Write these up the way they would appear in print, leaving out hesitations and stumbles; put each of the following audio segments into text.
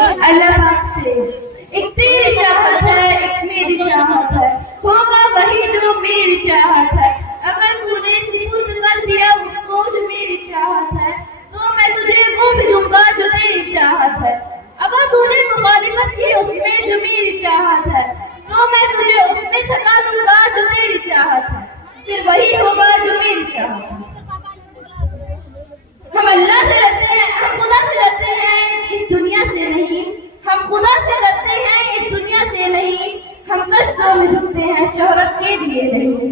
अल्लाह पाक से एक तेरी चाहत है, एक मेरी चाहत है, होगा वही जो मेरी चाहत है। अगर तूने सिपुर्द कर दिया उसको जो मेरी चाहत है, तो मैं तुझे वो भी दूंगा जो तेरी चाहत है। अगर तूने मुखालिफत की उसमें जो मेरी चाहत है, तो मैं तुझे उसमें थका दूंगा जो तेरी चाहत है। फिर वही होगा जो मेरी चाहत है। हम अल्लाह से डरते हैं, हम खुदा से डरते हैं, इस दुनिया से नहीं। हम खुदा से डरते हैं, इस दुनिया से नहीं। हम सजदों में झुकते हैं, शोहरत के लिए नहीं।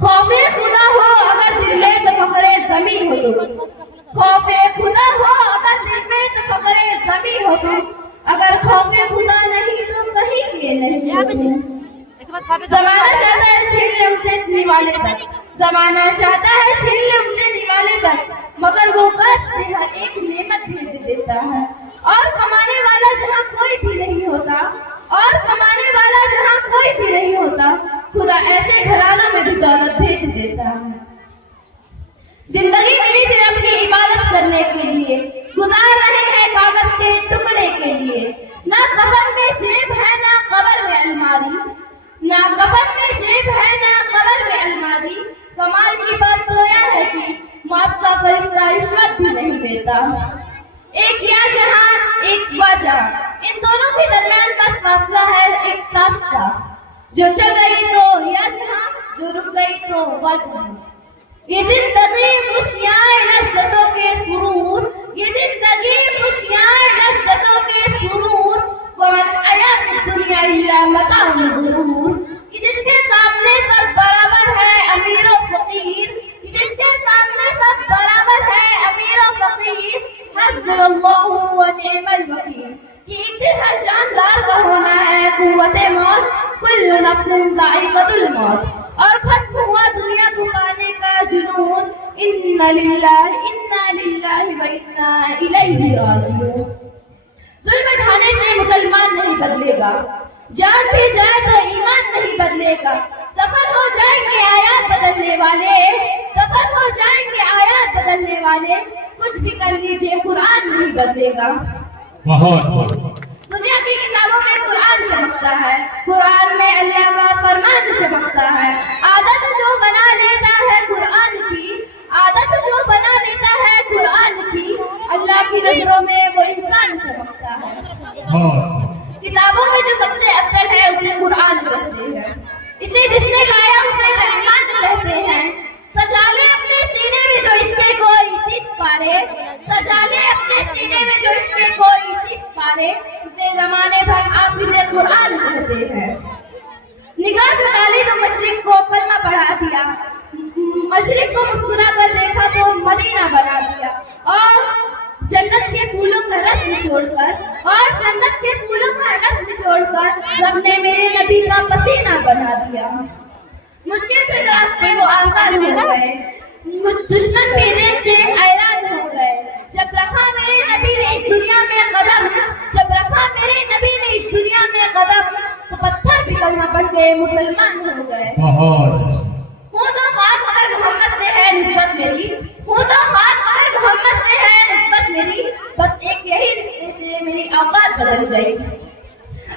खौफे खुदा हो अगर दिल में तो फखरे ज़मीं हो तुम। खौफे खुदा हो अगर दिल में तो फखरे ज़मीं हो तुम। अगर खौफे खुदा नहीं तो कहीं के नहीं हो तुम। ज़माना चाहता है छीन ले हमसे निवाले तक, ज़माना चाहता है छीन ले हमसे निवाले तक, मगर वो कद से हर एक नेमत भेज देता है। और कमाने वाला जहाँ कोई भी नहीं होता, और कमाने वाला जहाँ कोई भी नहीं होता, खुदा ऐसे घरानों में भी दौलत भेज देता है। जिंदगी मिली थी अपनी इबादत करने के लिए, गुजार रहे हैं कागज के टुकड़े के लिए। ना कफन में जेब है ना कब्र में अलमारी, ना कफन में जेब है ना कब्र में अलमारी। कमाल की बात तो यह है कि मौत का फरिश्ता रिश्वत भी नहीं देता। एक या जहां एक वजह, इन दोनों के दरमियान का फासला है एक सांस का। जो चल रही तो या जहां, जो रुक गई तो वजह। ये जिंदगी खुशियां लज्जतों के सुरूर, ये जिंदगी खुशियां लज्जतों के सुरूर। वमन हयात दुनिया इल्ला मताउल गुरूर। जिसके सामने सब बराबर है अमीर और फकीर, जिसके सामने सब बराबर है अमीर और फकीर। हस्बुल्लाहु व निअमल वकील। कि एक दिन हर जानदार का होना है कुव्वते मौत, कुल्लु नफ्सिन ज़ाइक़तुल मौत। और खत्म हुआ दुनिया को पाने का जुनून। इन्ना लिल्लाहि व इन्ना इलैहि राजिऊन। जुल्म ढाने से मुसलमान नहीं बदलेगा, जान भी जाए तो ईमान नहीं बदलेगा। सफर हो जाएंगे आयात बदलने वाले, सफर हो जाएंगे आयात बदलने वाले। कुछ भी कर लीजिए कुरान नहीं बदलेगा। दुनिया की किताबों में कुरान चमकता है, कुरान में अल्लाह का फरमान चमकता है। आदत जो बना लेता है कुरान की, आदत जो बना लेता है कुरान की, अल्लाह की नजरों में वो इंसान चमकता है। किताबों में जो सबसे अफजल है उसे कुरान कहते हैं। इसे जिसने लाया उसे रहमान कहते हैं। सजा ले अपने सीने में जो इसके कोई 30 पारे, सजा ले अपने सीने में जो इसके कोई 30 पारे। उसे जमाने भर हाफिज़े कुरान कहते हैं। निगाह चुरा ली तो मशरिक को कलमा पढ़ा दिया, मशरिक को मुस्कुरा कर देखा तो मदीना बना दिया। और जन्नत के फूलों का रस निचोड़कर, और जन्नत के फूलों का रस निचोड़कर रब ने मेरे नबी का पसीना बना दिया। मुश्किल से रास्ते वो आसान हो गए, दुश्मन के रेते हैरान हो गए। जब रखा मेरे नबी ने इस दुनिया में कदम, जब रखा मेरे नबी ने इस दुनिया में कदम, तो पत्थर भी कलमा पड़ गए, मुसलमान हो गए। हूँ तो खाक मगर मोहम्मद से है निस्बत मेरी, हूँ तो खाक मगर मोहम्मद से है निस्बत मेरी। बस एक यही रिश्ते से मेरी औकात बदल गई।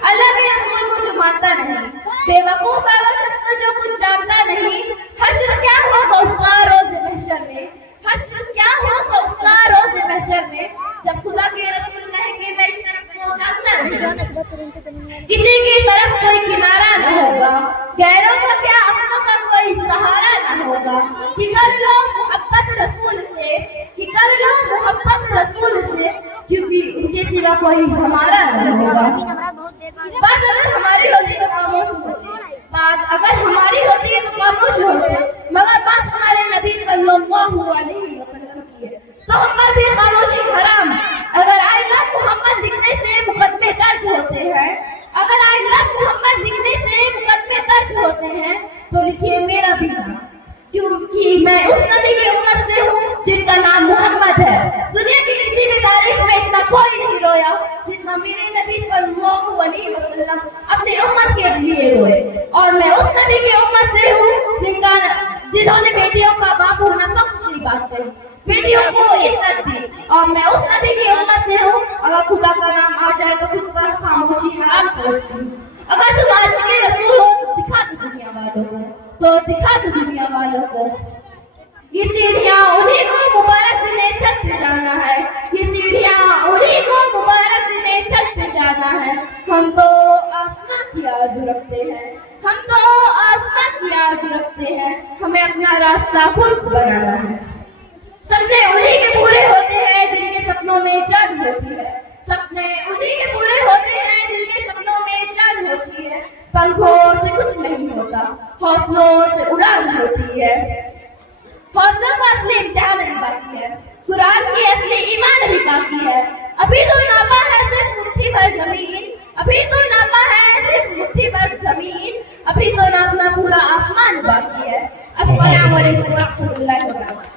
अल्लाह के रसूल को जो मानता नहीं, बेवकूफ है वो शख्स जो कुछ जानता नहीं। हश्र क्या होगा उसका रोज़ महशर में, हश्र क्या होगा उसका रोज़ महशर में। जब खुदा के रसूल कहेंगे मैं इस शख्स को जानता नहीं। किसी की तरफ कोई किनारा न होगा, गैरों का क्या अपनों का कोई सहारा न होगा। कि कर लो मोहब्बत रसूल से, कि कर लो मोहब्बत रसूल से, क्योंकि उनके सिवा कोई हमारा न होगा। बात अगर हमारी होती तो खामोश होती, बात अगर हमारी होती तो खामोश होते, मगर बात हमारे नबी सल्लल्लाहु अलैहि वसल्लम की है तो हम पर भी खामोशी हराम। अगर आई लव मोहम्मद लिखने से मुकदमे दर्ज होते हैं, अगर आई लव मोहम्मद लिखने से मुकदमे दर्ज होते हैं, तो लिखिए मेरा भी नाम, क्योंकि मैं उस नबी की उम्मत से हूँ जिनका नाम मोहम्मद है। दुनिया की किसी भी तारीख में इतना कोई नहीं रोया जितना मेरे नबी सल्लल्लाहु अलैहि वसल्लम अपनी उम्मत के लिए रोए। और मैं उस नबी की उम्मत से हूँ जिन्होंने बेटियों का बाप होना फख्र की बात कही, बेटियों को इज्जत दी। और मैं उस नबी की उम्मत से हूँ अगर खुदा का नाम आ जाए तो खुद पर खामोशी हराम समझती हूँ। अगर तुम आज के रसूल हो तो दिखा दो दुनिया वालों को, तो दिखा दो दुनिया वालों को। ये सीढ़ियाँ उन्हीं को मुबारक जिन्हें छत पे जाना है, ये सीढ़ियाँ उन्हीं को मुबारक जिन्हें छत पे जाना है। हम तो आसमां की आरज़ू रखते हैं, हम तो आसमां की आरज़ू रखते हैं, हमें अपना रास्ता खुद बनाना है। सपने उन्हीं के पूरे होते हैं जिनके सपनों में जान होती है, सपने उन्हीं के पूरे होते हैं जिनके सपनों में जान होती है। पंखों से कुछ नहीं होता, हौसलों से उड़ान होती है। हौसलों का असली इम्तिहान अभी बाकी है, कुरान की असली ईमान अभी बाकी है। अभी तो नापा है सिर्फ मुट्ठी भर जमीन, अभी तो नापा है सिर्फ मुट्ठी भर जमीन, अभी तो नापना पूरा आसमान बाकी है। अस्सलाम वालेकुम व रहमतुल्लाहि व बरकातहू।